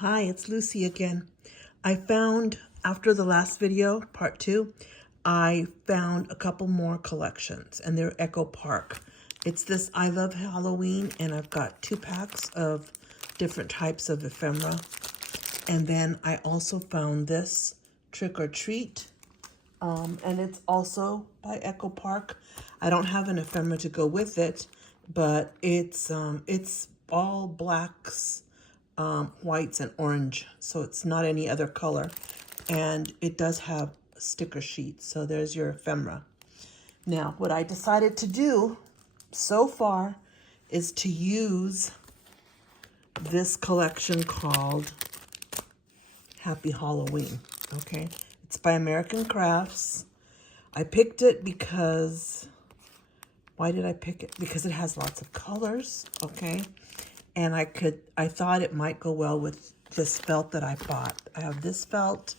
Hi, it's Lucy again. I found, after the last video, part 2, I found a couple more collections, and they're Echo Park. It's this I Love Halloween, and I've got 2 packs of different types of ephemera. And then I also found this Trick or Treat, and it's also by Echo Park. I don't have an ephemera to go with it, but it's all blacks, whites, and orange, so it's not any other color. And it does have sticker sheets, so there's your ephemera. Now, what I decided to do so far is to use this collection called Happy Halloween, okay? It's by American Crafts. I picked it because, why did I pick it? Because it has lots of colors, okay? And I thought it might go well with this felt that I bought. I have this felt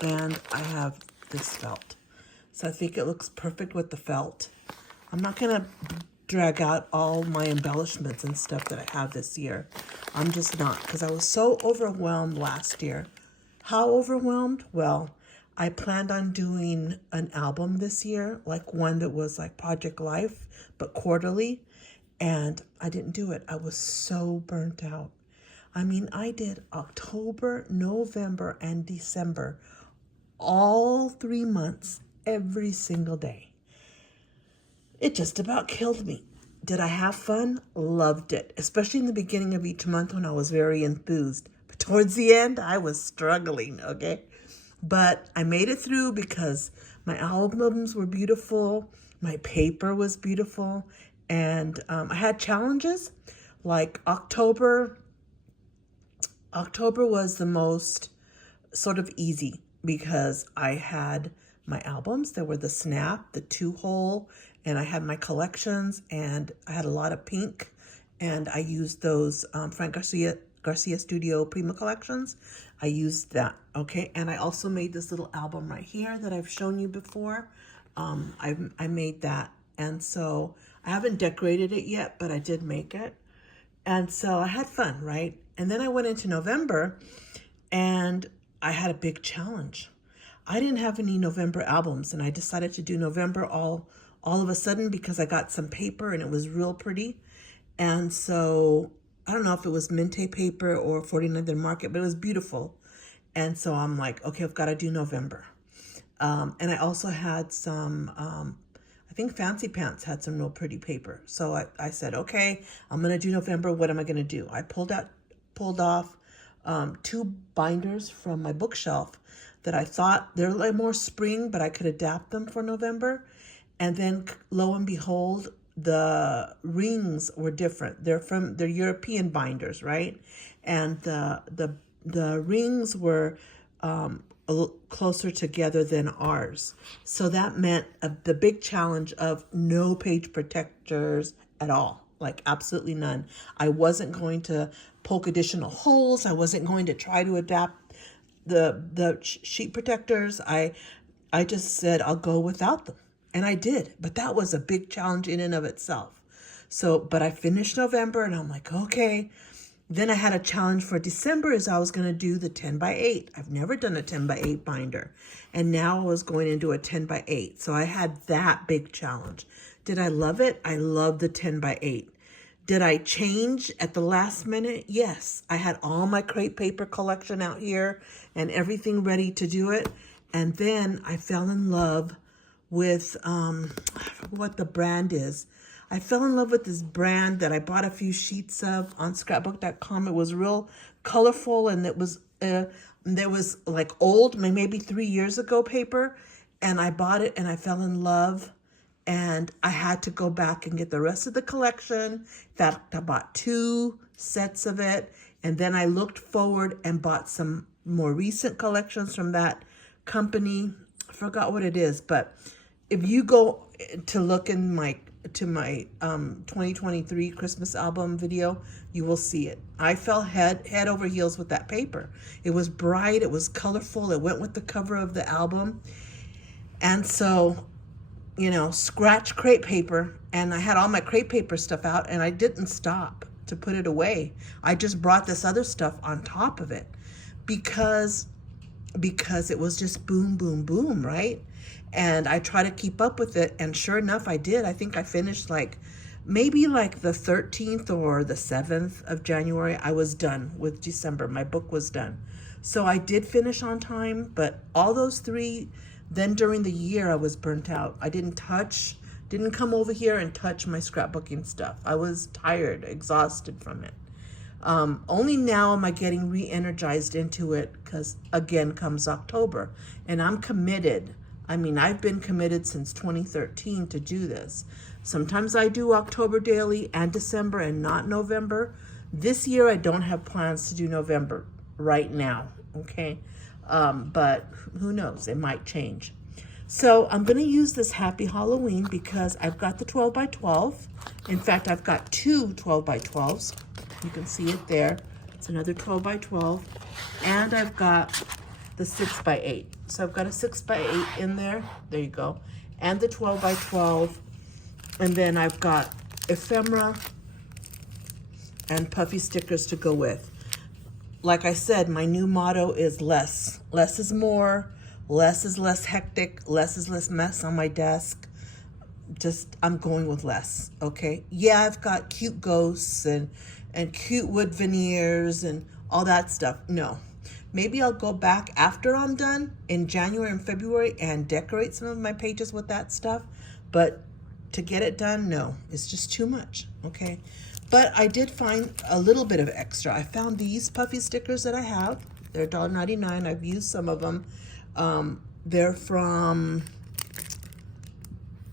and I have this felt. So I think it looks perfect with the felt. I'm not gonna drag out all my embellishments and stuff that I have this year. I'm just not, because I was so overwhelmed last year. How overwhelmed? Well, I planned on doing an album this year, like one that was like Project Life, but quarterly. And I didn't do it. I was so burnt out. I mean, I did October, November, and December, all 3 months, every single day. It just about killed me. Did I have fun? Loved it, especially in the beginning of each month when I was very enthused. But towards the end, I was struggling, okay? But I made it through because my albums were beautiful, my paper was beautiful, and I had challenges. Like October was the most sort of easy because I had my albums. There were the Snap, the 2-hole, and I had my collections, and I had a lot of pink, and I used those Frank Garcia Studio Prima collections. I used that, okay? And I also made this little album right here that I've shown you before. I made that, and so I haven't decorated it yet, but I did make it. And so I had fun, right? And then I went into November, and I had a big challenge. I didn't have any November albums, and I decided to do November all of a sudden because I got some paper and it was real pretty. And so I don't know if it was Minte paper or 49th Market, but it was beautiful. And so I'm like, okay, I've got to do November. And I also had some, I think Fancy Pants had some real pretty paper. So I said, okay, I'm going to do November. What am I going to do? I pulled off 2 binders from my bookshelf that I thought they're like more spring, but I could adapt them for November. And then lo and behold, the rings were different. They're European binders, right? And the rings were a little closer together than ours. So that meant the big challenge of no page protectors at all, like absolutely none. I wasn't going to poke additional holes. I wasn't going to try to adapt the sheet protectors. I just said I'll go without them. And I did, but that was a big challenge in and of itself. So, but I finished November and I'm like, okay. Then I had a challenge for December is I was going to do the 10 by 8. I've never done a 10 by 8 binder. And now I was going to do a 10 by 8. So I had that big challenge. Did I love it? I love the 10 by 8. Did I change at the last minute? Yes. I had all my crepe paper collection out here and everything ready to do it. And then I fell in love with, I forget what the brand is. I fell in love with this brand that I bought a few sheets of on scrapbook.com. It was real colorful, and it was, there was like old, maybe 3 years ago paper. And I bought it and I fell in love. And I had to go back and get the rest of the collection. In fact, I bought 2 sets of it. And then I looked forward and bought some more recent collections from that company. I forgot what it is, but if you go to look in my 2023 Christmas album video, you will see it. I fell head over heels with that paper. It was bright, it was colorful, it went with the cover of the album. And so, you know, scratch crepe paper, and I had all my crepe paper stuff out, and I didn't stop to put it away. I just brought this other stuff on top of it because it was just boom, boom, boom, right? And I try to keep up with it, and sure enough, I did. I think I finished maybe the 13th or the 7th of January. I was done with December. My book was done. So I did finish on time, but all those 3, then during the year, I was burnt out. I didn't come over here and touch my scrapbooking stuff. I was tired, exhausted from it. Only now am I getting re-energized into it because again comes October, and I'm committed. I mean, I've been committed since 2013 to do this. Sometimes I do October daily and December and not November. This year I don't have plans to do November right now, okay? But who knows, it might change. So I'm gonna use this Happy Halloween because I've got the 12 by 12. In fact, I've got 2 12 by 12s. You can see it there. It's another 12 by 12. And I've got the 6 by 8. So I've got a 6 by 8 in there. There you go. And the 12 by 12. And then I've got ephemera and puffy stickers to go with. Like I said, my new motto is less. Less is more. Less is less hectic. Less is less mess on my desk. I'm going with less, okay? Yeah, I've got cute ghosts and cute wood veneers and all that stuff. No. Maybe I'll go back after I'm done in January and February and decorate some of my pages with that stuff. But to get it done, no, it's just too much, okay? But I did find a little bit of extra. I found these puffy stickers that I have. They're $1.99. I've used some of them. They're from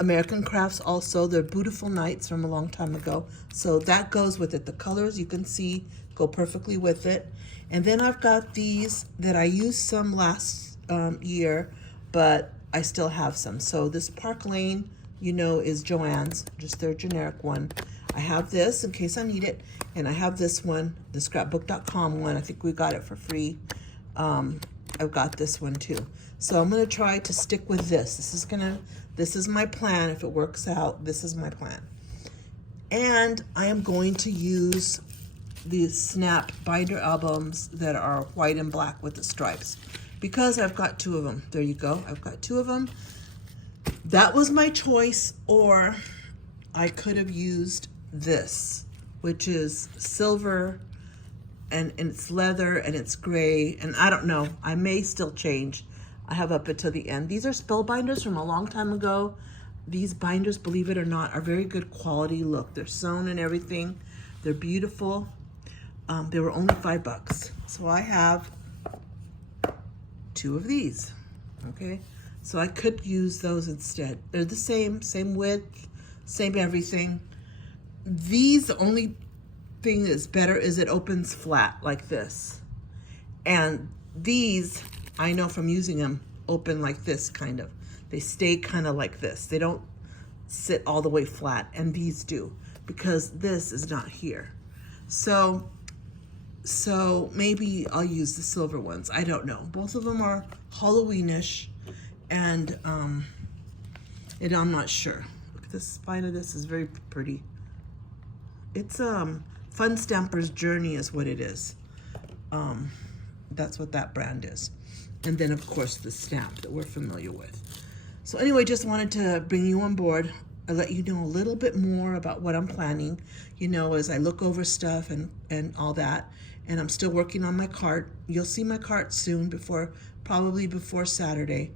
American Crafts also. They're Beautiful Nights from a long time ago. So that goes with it. The colors you can see go perfectly with it. And then I've got these that I used some last year, but I still have some. So this Park Lane, you know, is Joann's, just their generic one. I have this in case I need it. And I have this one, the scrapbook.com one. I think we got it for free. I've got this one too. So I'm gonna try to stick with this. This is my plan. If it works out, this is my plan. And I am going to use these Snap binder albums that are white and black with the stripes because I've got 2 of them. There you go. I've got 2 of them. That was my choice, or I could have used this, which is silver and it's leather and it's gray, and I don't know. I may still change. I have up until the end. These are Spellbinders from a long time ago. These binders, believe it or not, are very good quality. Look, they're sewn and everything. They're beautiful. They were only $5. So I have 2 of these, okay? So I could use those instead. They're the same width, same everything. These, the only thing that's better is it opens flat like this. And these, I know from using them, open like this kind of. They stay kind of like this. They don't sit all the way flat, and these do, because this is not here. So maybe I'll use the silver ones. I don't know. Both of them are Halloweenish, and I'm not sure. Look at the spine of this is very pretty. It's Fun Stamper's Journey is what it is. That's what that brand is. And then of course the stamp that we're familiar with. So anyway, just wanted to bring you on board. I'll let you know a little bit more about what I'm planning, you know, as I look over stuff and all that. And I'm still working on my cart. You'll see my cart soon, probably before Saturday.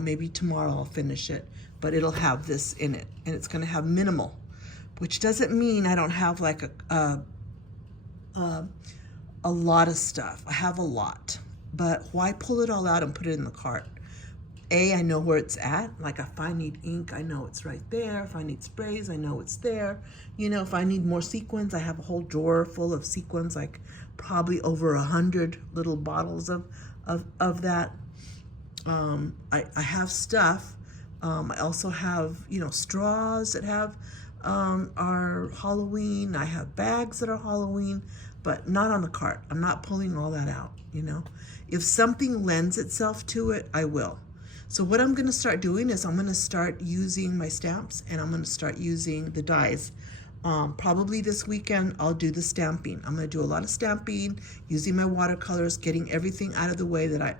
Maybe tomorrow I'll finish it, but it'll have this in it, and it's gonna have minimal, which doesn't mean I don't have like a lot of stuff. I have a lot, but why pull it all out and put it in the cart? I know where it's at. Like if I need ink, I know it's right there. If I need sprays, I know it's there. You know, if I need more sequins, I have a whole drawer full of sequins, like probably over 100 little bottles of that. I have stuff. I also have, you know, straws that have are Halloween. I have bags that are Halloween, but not on the cart. I'm not pulling all that out, you know. If something lends itself to it, I will. So what I'm going to start doing is I'm going to start using my stamps, and I'm going to start using the dies. Probably this weekend I'll do the stamping. I'm going to do a lot of stamping, using my watercolors, getting everything out of the way that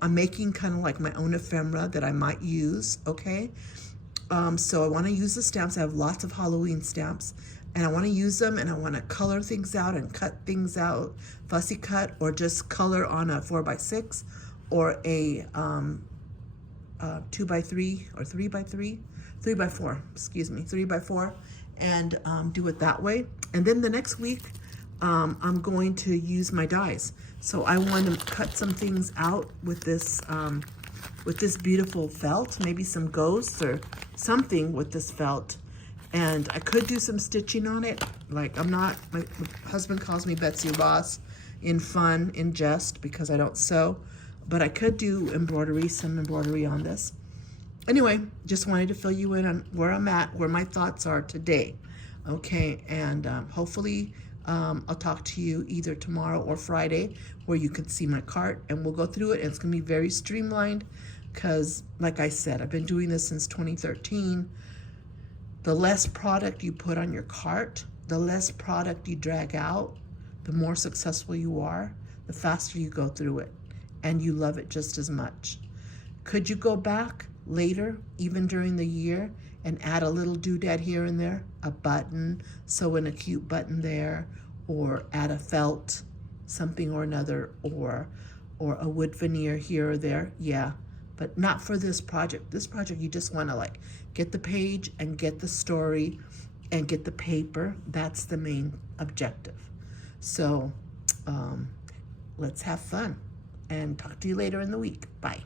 I'm making kind of like my own ephemera that I might use, okay? So I want to use the stamps. I have lots of Halloween stamps, and I want to use them, and I want to color things out and cut things out, fussy cut, or just color on a 4x6 or a 2x3 or 3x4, excuse me, 3x4, and do it that way. And then the next week, I'm going to use my dies. So I want to cut some things out with this beautiful felt, maybe some ghosts or something with this felt. And I could do some stitching on it. Like, my husband calls me Betsy Ross in fun, in jest, because I don't sew. But I could do some embroidery on this. Anyway, just wanted to fill you in on where I'm at, where my thoughts are today. Okay, and hopefully I'll talk to you either tomorrow or Friday, where you can see my cart, and we'll go through it. And it's going to be very streamlined because, like I said, I've been doing this since 2013. The less product you put on your cart, the less product you drag out, the more successful you are, the faster you go through it, and you love it just as much. Could you go back later, even during the year, and add a little doodad here and there, a button, sew in a cute button there, or add a felt, something or another, or a wood veneer here or there? Yeah, but not for this project. This project, you just want to like get the page and get the story and get the paper. That's the main objective. So let's have fun and talk to you later in the week. Bye.